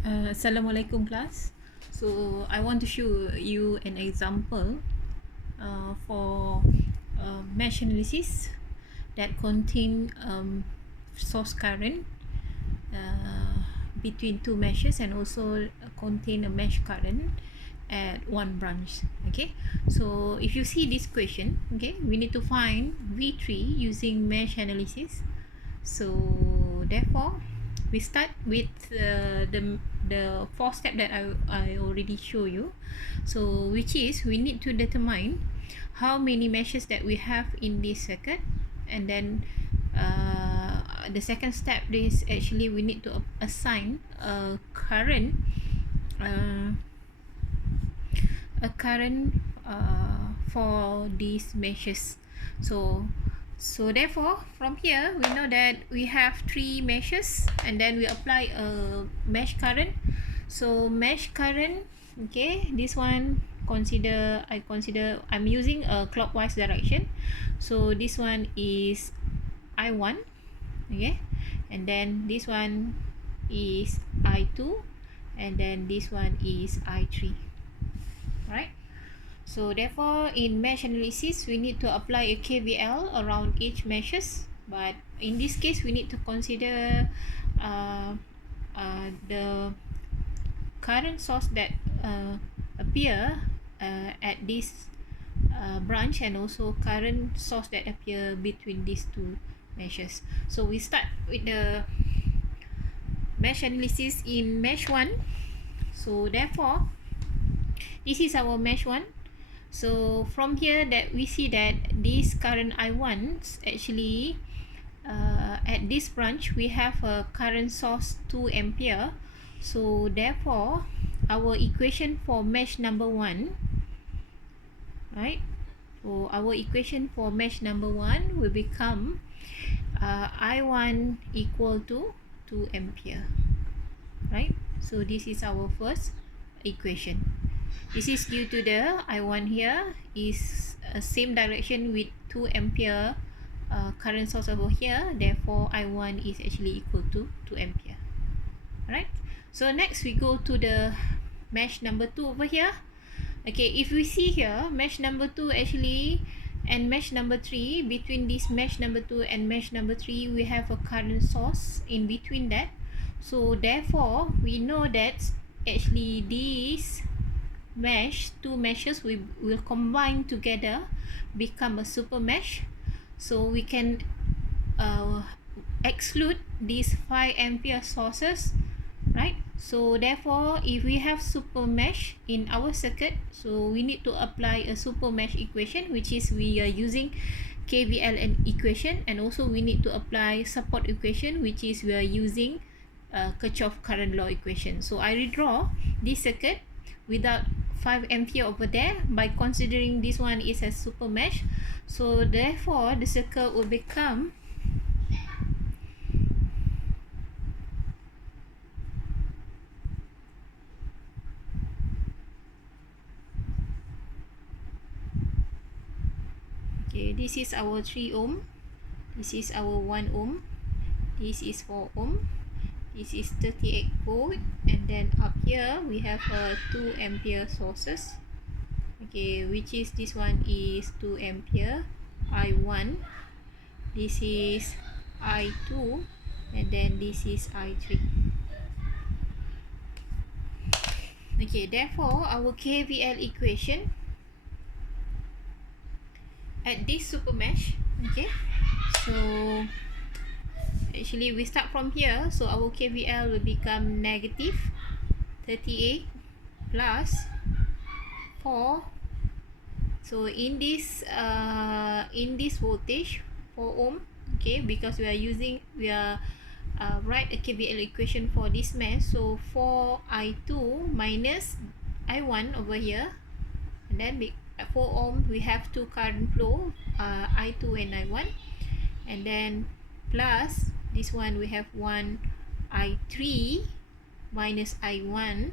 Assalamualaikum class. So I want to show you an example for mesh analysis that contain source current between two meshes and also contain a mesh current at one branch. Okay, so if you see this question, okay, we need to find V3 using mesh analysis. So therefore we start with the fourth step that I already show you. So which is we need to determine how many meshes that we have in this circuit, and then the second step is actually we need to assign uh, a current for these meshes. So therefore from here we know that we have three meshes, and then we apply a mesh current. So mesh current, okay, this one I'm using a clockwise direction. So this one is I1, okay, and then this one is I2, and then this one is I3, right? So therefore in mesh analysis we need to apply a KVL around each meshes, but in this case we need to consider the current source that appear at this branch, and also current source that appear between these two meshes. So we start with the mesh analysis in mesh 1. So therefore this is our mesh 1. So from here that we see that this current I1 actually at this branch we have a current source 2 ampere. So therefore our equation for mesh number 1, right, so our equation for mesh number 1 will become I1 equal to 2 ampere, right? So this is our first equation. This is due to the I1 here is same direction with 2 ampere current source over here, therefore I1 is actually equal to 2 ampere. Alright, so next we go to the mesh number 2 over here. Okay, if we see here mesh number 2 actually and mesh number 3, between this mesh number 2 and mesh number 3 we have a current source in between that. So therefore we know that actually these two meshes will combine together, become a super mesh. So we can exclude these 5 ampere sources, right? So therefore if we have super mesh in our circuit, so we need to apply a super mesh equation, which is we are using KVL and equation, and also we need to apply support equation, which is we are using Kirchhoff current law equation. So I redraw this circuit without 5 ampere over there by considering this one is a super mesh. So therefore the circuit will become okay, this is our 3 ohm, this is our 1 ohm, this is 4 ohm, this is 38 volt, and then up here we have 2 ampere sources, okay, which is this one is 2 ampere I1, this is I2, and then this is I3. Okay, therefore our KVL equation at this super mesh, okay, so actually we start from here, so our KVL will become negative 38 plus 4. So in this voltage 4 ohm, okay, because we are write a KVL equation for this mesh, so 4 I2 minus I1 over here, and then 4 ohm we have 2 current flow, I2 and I1, and then plus this one we have 1 I3 minus I1,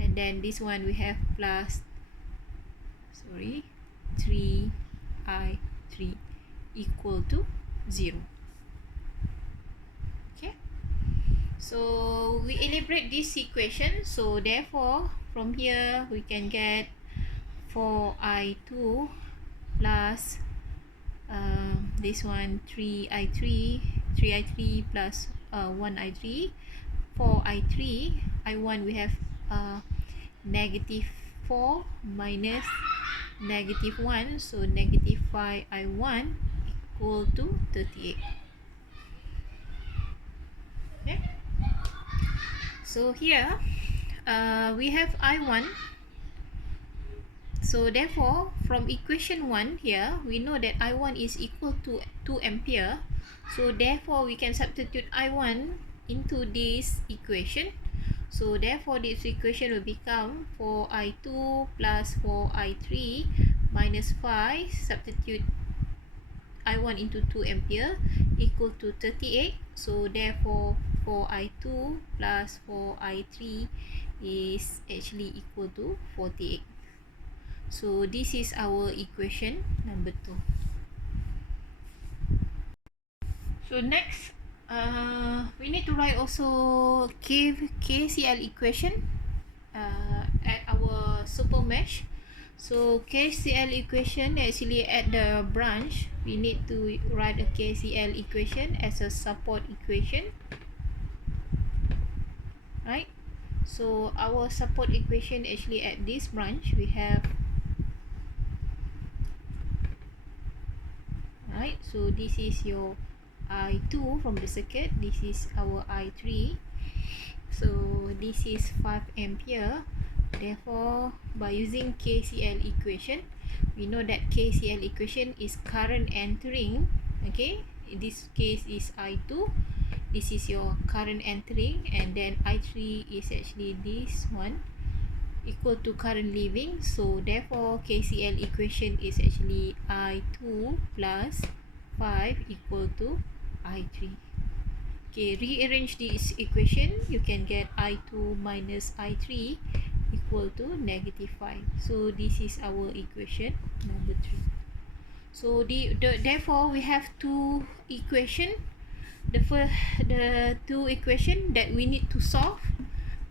and then this one we have plus 3 I3 equal to 0. Okay, So we elaborate this equation. So therefore from here we can get 4i2 plus this one 3i3 plus 1i3. 4i3 i1 we have negative 4 minus negative 1, so negative 5i1 equal to 38. Okay, so here we have i1. So therefore from equation 1 here we know that i1 is equal to 2 ampere. So therefore we can substitute i1 into this equation. So therefore this equation will become 4i2 plus 4i3 minus 5, substitute i1 into 2 ampere equal to 38. So therefore 4i2 plus 4i3 is actually equal to 48. So this is our equation number 2. So next, we need to write also KCL equation at our super mesh. So KCL equation actually at the branch, we need to write a KCL equation as a support equation, right? So our support equation actually at this branch we have, right? So this is your I2 from the circuit, this is our I3. So this is 5 ampere. Therefore by using KCL equation, we know that KCL equation is current entering. Okay, in this case is I2, this is your current entering, and then I3 is actually this one, equal to current leaving. So therefore KCL equation is actually I2 plus 5 equal to I3. Okay, rearrange this equation, you can get I2 minus I3 equal to negative 5. So this is our equation number 3. So therefore we have two equation. The two equation that we need to solve,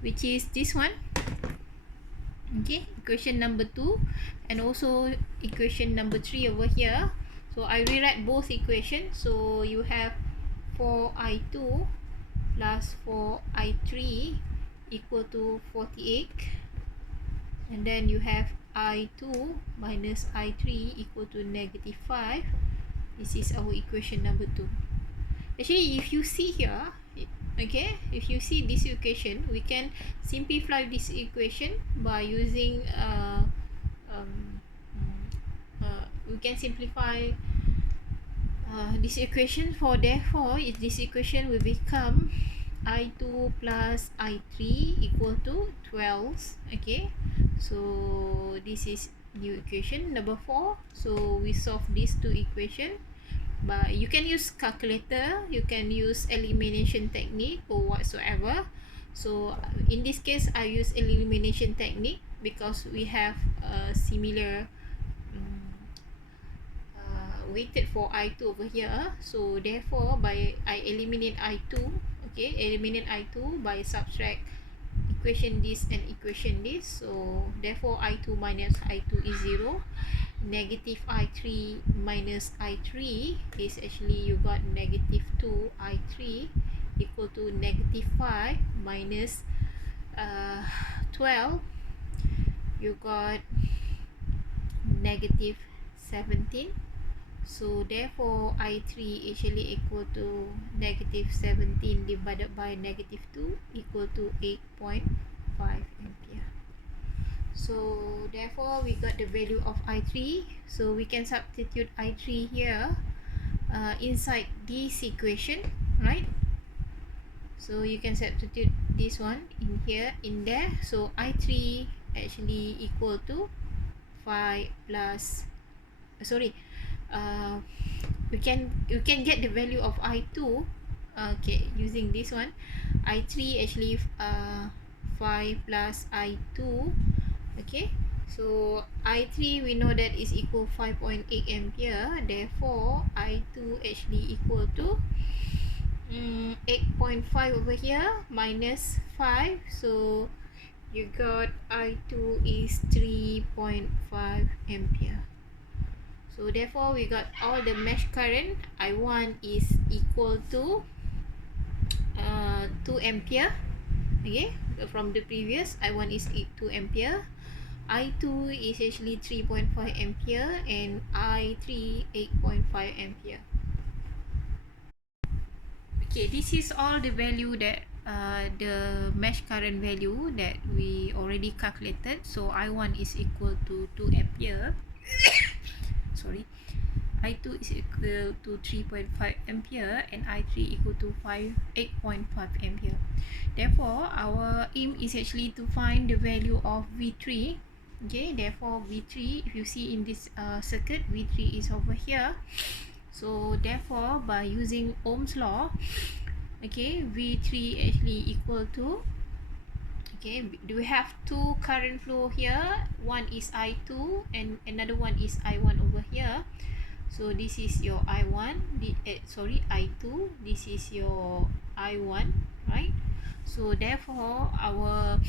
which is this one. Okay, equation number 2 and also equation number 3 over here. So I rewrite both equations. So you have 4i2 plus 4i3 equal to 48, and then you have i2 minus i3 equal to negative 5. This is our equation number 2. Actually, if you see here, okay, if you see this equation, we can simplify this equation by using we can simplify this equation. For therefore this equation will become I2 plus I3 equal to 12. Okay, so this is new equation number 4. So we solve these two equations. But you can use calculator, you can use elimination technique or whatsoever. So in this case I use elimination technique because we have a similar weighted for I2 over here. So therefore by I eliminate I2, okay, eliminate I2 by subtract equation this and equation this. So therefore I2 minus I2 is 0. Negative I3 minus I3 is actually you got negative 2 I3 equal to negative 5 minus 12, you got negative 17. So therefore I3 actually equal to negative 17 divided by negative 2 equal to 8.5 ampere. So therefore we got the value of I3. So we can substitute I3 here inside this equation, right? So you can substitute this one in here, in there. So I3 actually equal to 5 plus you can get the value of I2, okay, using this one. I3 actually 5 plus I2. Okay, so I3 we know that is equal 5.8 ampere. Therefore I2 actually equal to 8.5 over here minus 5, so you got I2 is 3.5 ampere. So therefore we got all the mesh current. I1 is equal to 2 ampere. Okay, from the previous, I1 is 2 ampere, I2 is actually 3.5 ampere, and I3 8.5 ampere. Okay, this is all the value that the mesh current value that we already calculated. So I1 is equal to 2 ampere. Sorry, I2 is equal to 3.5 ampere, and I3 equal to 8.5 ampere. Therefore, our aim is actually to find the value of V3. Okay, therefore V3, if you see in this circuit, V3 is over here. So therefore, by using Ohm's law, okay, V3 actually equal to, okay, do we have two current flow here? One is I2 and another one is I1 over here. So this is your I1, I2, this is your I1, right? So therefore our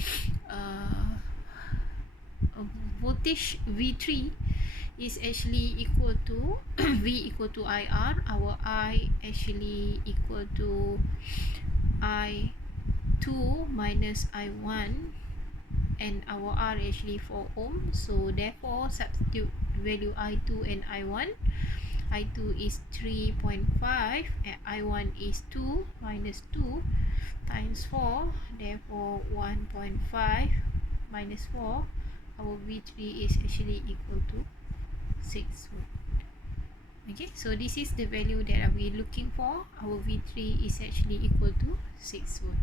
voltage V3 is actually equal to V equal to IR. Our I actually equal to I2 minus I1, and our R actually 4 ohm. So therefore substitute value I2 and I1. I2 is 3.5 and I1 is 2 minus 2 times 4, therefore 1.5 minus 4, our V3 is actually equal to 6 volt. Okay, so this is the value that we looking for. Our V3 is actually equal to 6 volt.